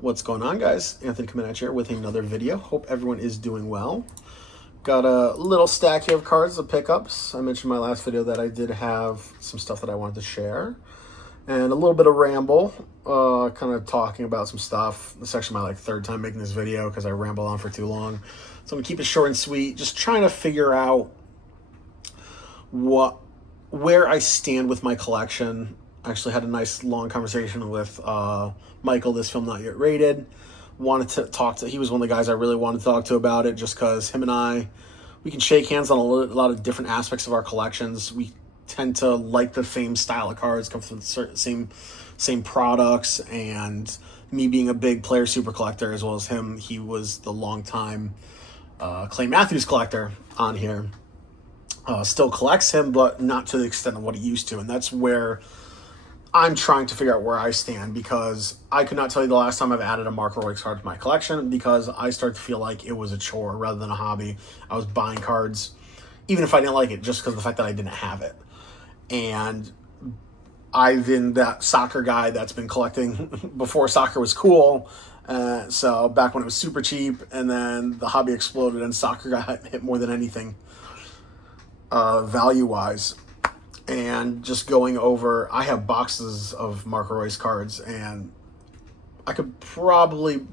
What's going on, guys? Anthony coming at you here with another video. Hope everyone is doing well. Got a little stack here of cards of pickups. I mentioned in my last video that I did have some stuff that I wanted to share. And a little bit of ramble, kind of talking about some stuff. This is actually my third time making this video because I ramble on for too long. So I'm going to keep it short and sweet. Just trying to figure out where I stand with my collection. I actually had a nice long conversation with Michael, this film not yet rated. Wanted to talk to, he was one of the guys I really wanted to talk to about it, just because him and I, we can shake hands on a lot of different aspects of our collections. We tend to like the same style of cards, come from the same products, and me being a big player super collector as well as him, he was the longtime Clay Matthews collector on here. Still collects him, but not to the extent of what he used to, and that's where I'm trying to figure out where I stand, because I could not tell you the last time I've added a Marco Royce card to my collection, because I start to feel like it was a chore rather than a hobby. I was buying cards, even if I didn't like it, just because of the fact that I didn't have it. And I've been that soccer guy that's been collecting before soccer was cool. So back when it was super cheap, and then the hobby exploded and soccer got hit more than anything value-wise. And just going over, I have boxes of Marco Royce cards, and I could probably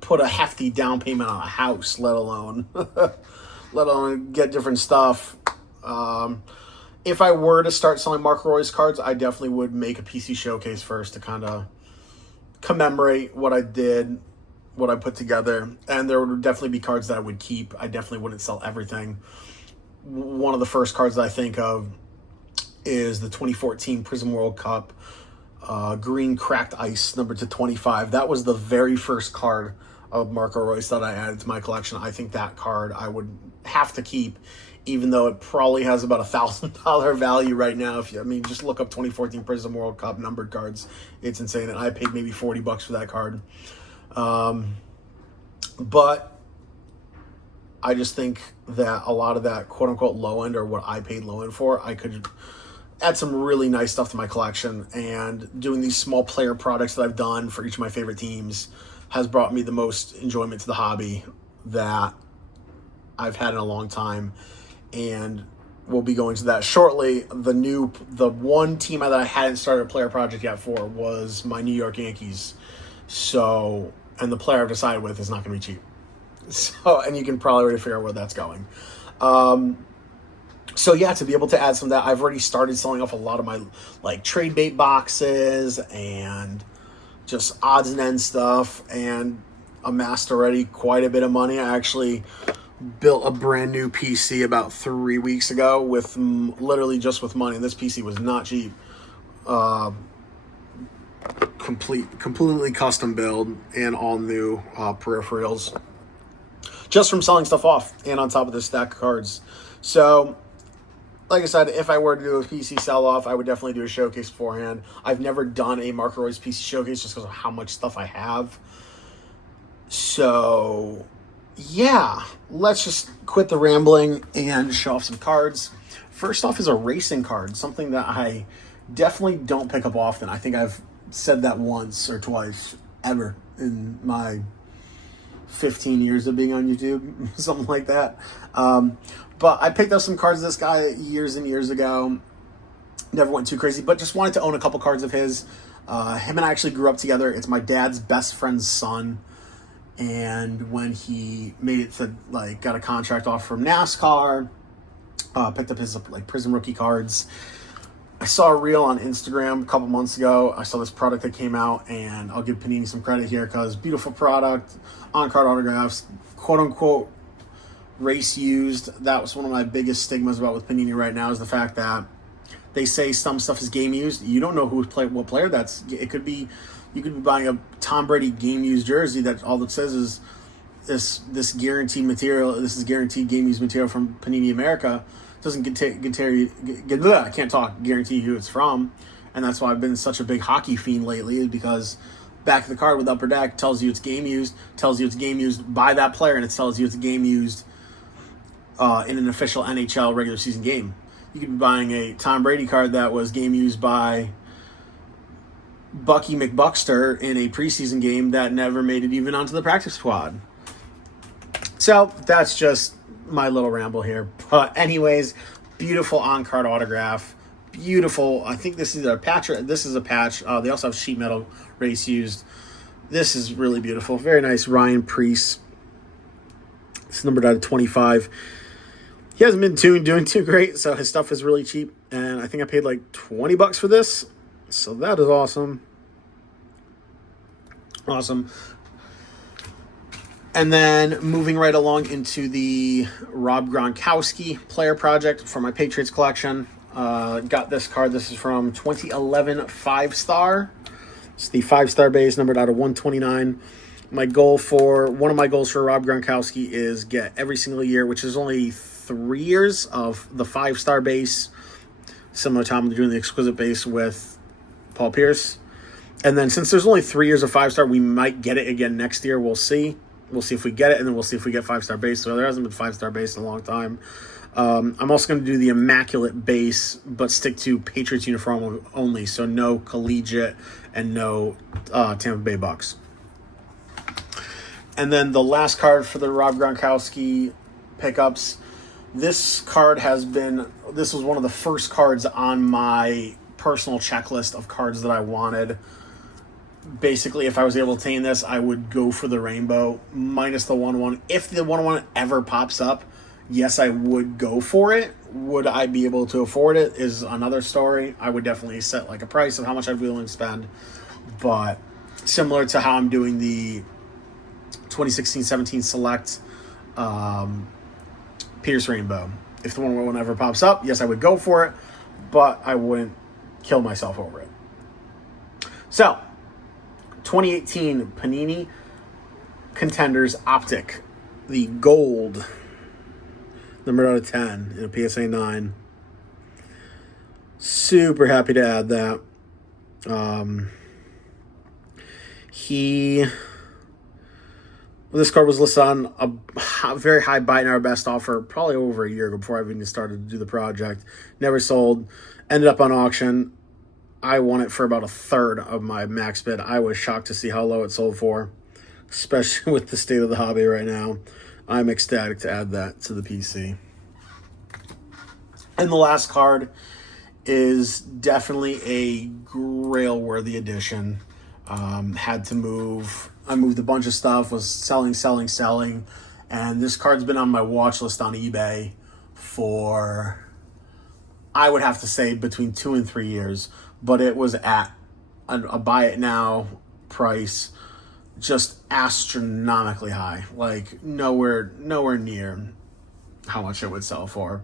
put a hefty down payment on a house, let alone get different stuff. If I were to start selling Marco Royce cards, I definitely would make a PC showcase first to kind of commemorate what I did, what I put together. And there would definitely be cards that I would keep. I definitely wouldn't sell everything. One of the first cards that I think of is the 2014 Prism World Cup green cracked ice number /25. That was the very first card of Marco Royce that I added to my collection. I think that card I would have to keep, even though it probably has about $1,000 value right now. Just look up 2014 Prism World Cup numbered cards. It's insane. And I paid maybe $40 for that card. But I just think that a lot of that quote unquote low end, or what I paid low end for, I could add some really nice stuff to my collection. And doing these small player products that I've done for each of my favorite teams has brought me the most enjoyment to the hobby that I've had in a long time. And we'll be going to that shortly. The one team that I hadn't started a player project yet for was my New York Yankees. So, and the player I've decided with is not going to be cheap. So, and you can probably already figure out where that's going. So yeah, to be able to add some of that, I've already started selling off a lot of my trade bait boxes and just odds and ends stuff, and amassed already quite a bit of money. I actually built a brand new PC about 3 weeks ago with literally just with money. This PC was not cheap. Completely custom build and all new peripherals, just from selling stuff off, and on top of this stack of cards. So, like I said, if I were to do a PC sell-off, I would definitely do a showcase beforehand. I've never done a Marco Royce PC showcase just because of how much stuff I have. So, yeah, let's just quit the rambling and show off some cards. First off is a racing card, something that I definitely don't pick up often. I think I've said that once or twice ever in my 15 years of being on YouTube, something like that. But I picked up some cards of this guy years and years ago. Never went too crazy, but just wanted to own a couple cards of his. Him and I actually grew up together. It's my dad's best friend's son. And when he made it to, got a contract off from NASCAR, picked up his, Prism rookie cards. I saw a reel on Instagram a couple months ago. I saw this product that came out, and I'll give Panini some credit here because beautiful product, on-card autographs, quote-unquote race used. That was one of my biggest stigmas about with Panini right now, is the fact that they say some stuff is game used. You don't know what player that's. It could be, you could be buying a Tom Brady game used jersey that all it says is this guaranteed material. This is guaranteed game used material from Panini America. Doesn't I can't talk, guarantee who it's from. And that's why I've been such a big hockey fiend lately, because back of the card with Upper Deck tells you it's game used, tells you it's game used by that player, and it tells you it's game used in an official NHL regular season game. You could be buying a Tom Brady card that was game used by Bucky McBuckster in a preseason game that never made it even onto the practice squad. So that's just my little ramble here. But anyways, beautiful on-card autograph. Beautiful. I think this is a patch. This is a patch. They also have sheet metal race used. This is really beautiful. Very nice. Ryan Preece. It's numbered out of 25. He hasn't been doing too great, so his stuff is really cheap. And I think I paid like $20 for this. So that is awesome. Awesome. And then moving right along into the Rob Gronkowski player project for my Patriots collection. Got this card. This is from 2011 5-star. It's the 5-star base, numbered out of 129. One of my goals for Rob Gronkowski is get every single year, which is only 3 years of the 5-star base, similar to how I'm doing the exquisite base with Paul Pierce. And then since there's only 3 years of 5-star, we might get it again next year. We'll see. We'll see if we get it, and then we'll see if we get 5-star base. So there hasn't been 5-star base in a long time. I'm also going to do the immaculate base, but stick to Patriots uniform only. So no collegiate and no Tampa Bay Bucks. And then the last card for the Rob Gronkowski pickups. This was one of the first cards on my personal checklist of cards that I wanted. Basically, if I was able to obtain this, I would go for the rainbow minus the 1/1. If the 1/1 ever pops up, yes, I would go for it. Would I be able to afford it is another story. I would definitely set like a price of how much I'd be willing to spend. But similar to how I'm doing the 2016-17 Select Pierce Rainbow. If the 1/1 ever pops up, yes, I would go for it, but I wouldn't kill myself over it. So, 2018 Panini Contenders Optic, the gold, number out of 10 in a PSA 9. Super happy to add that. This card was listed on a very high buy now best offer probably over a year ago before I even started to do the project. Never sold. Ended up on auction. I won it for about a third of my max bid. I was shocked to see how low it sold for, especially with the state of the hobby right now. I'm ecstatic to add that to the PC. And the last card is definitely a Grail Worthy edition. Had to move. I moved a bunch of stuff, was selling. And this card's been on my watch list on eBay for, I would have to say, between 2 and 3 years. But it was at a buy it now price, just astronomically high. Like nowhere near how much it would sell for.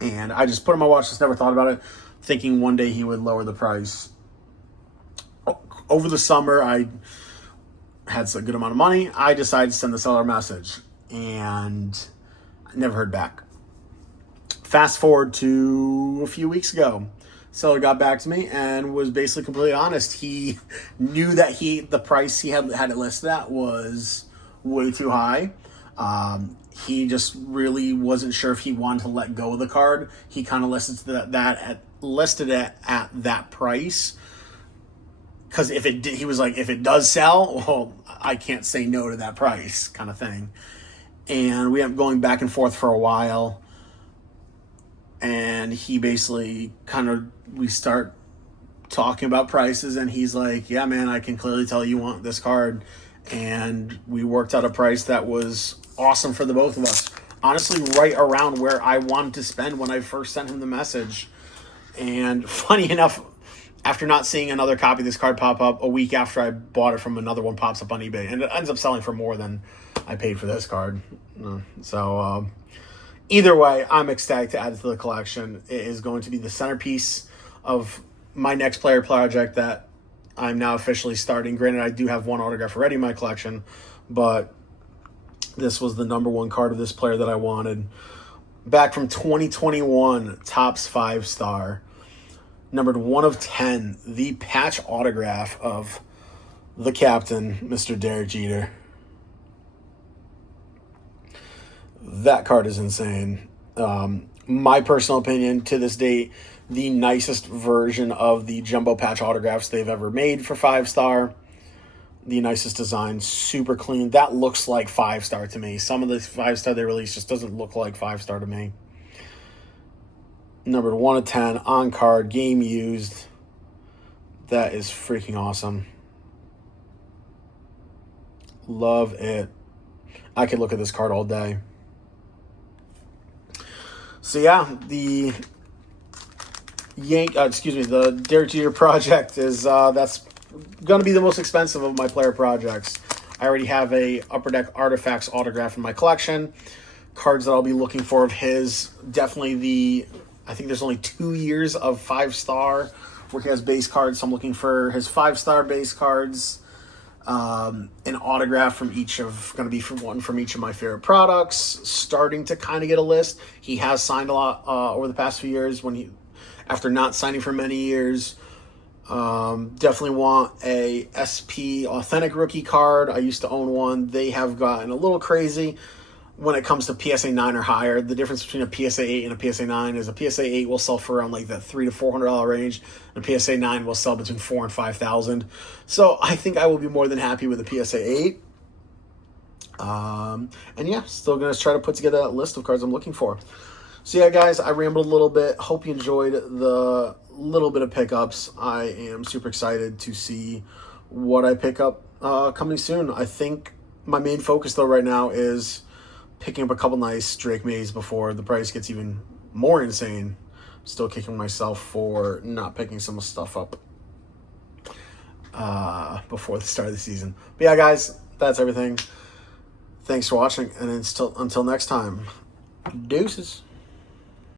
And I just put it on my watch list, never thought about it, thinking one day he would lower the price. Over the summer, I had a good amount of money. I decided to send the seller a message, and I never heard back. Fast forward to a few weeks ago. Seller got back to me and was basically completely honest. He knew that the price he had it listed at was way too high. He just really wasn't sure if he wanted to let go of the card. He kind of listed it at that price. Because he was like, if it does sell, well, I can't say no to that price, kind of thing. And we ended up going back and forth for a while. And he basically we start talking about prices, and he's like, yeah, man, I can clearly tell you want this card. And we worked out a price that was awesome for the both of us. Honestly, right around where I wanted to spend when I first sent him the message. And funny enough, after not seeing another copy of this card pop up, a week after I bought it from another one pops up on eBay. And it ends up selling for more than I paid for this card. So, either way, I'm ecstatic to add it to the collection. It is going to be the centerpiece of my next player project that I'm now officially starting. Granted, I do have one autograph already in my collection, but this was the number one card of this player that I wanted. Back from 2021, Topps 5-star. Numbered 1 of 10, the patch autograph of the captain, Mr. Derek Jeter. That card is insane. My personal opinion, to this date, the nicest version of the jumbo patch autographs they've ever made for 5-star. The nicest design, super clean. That looks like 5-star to me. Some of the 5-star they release just doesn't look like 5-star to me. Numbered 1 of 10, on card, game used. That is freaking awesome. Love it. I could look at this card all day. So yeah, the the Derek Jeter project is that's going to be the most expensive of my player projects. I already have a Upper Deck Artifacts autograph in my collection. Cards that I'll be looking for of his. Definitely I think there's only 2 years of 5-star where he has base cards, so I'm looking for his 5-star base cards. An autograph from each of, going to be one from each of my favorite products. Starting to kind of get a list. He has signed a lot over the past few years after not signing for many years. Definitely want a SP Authentic Rookie card. I used to own one. They have gotten a little crazy when it comes to PSA 9 or higher. The difference between a PSA 8 and a PSA 9 is a PSA 8 will sell for around like the $300 to $400 range, and a PSA 9 will sell between $4,000 and $5,000. So I think I will be more than happy with a PSA 8. And yeah, still going to try to put together that list of cards I'm looking for. So yeah, guys, I rambled a little bit. Hope you enjoyed the little bit of pickups. I am super excited to see what I pick up coming soon. I think my main focus, though, right now is picking up a couple nice Drake Mays before the price gets even more insane. Still kicking myself for not picking some stuff up before the start of the season. But yeah, guys, that's everything. Thanks for watching, and until next time, deuces.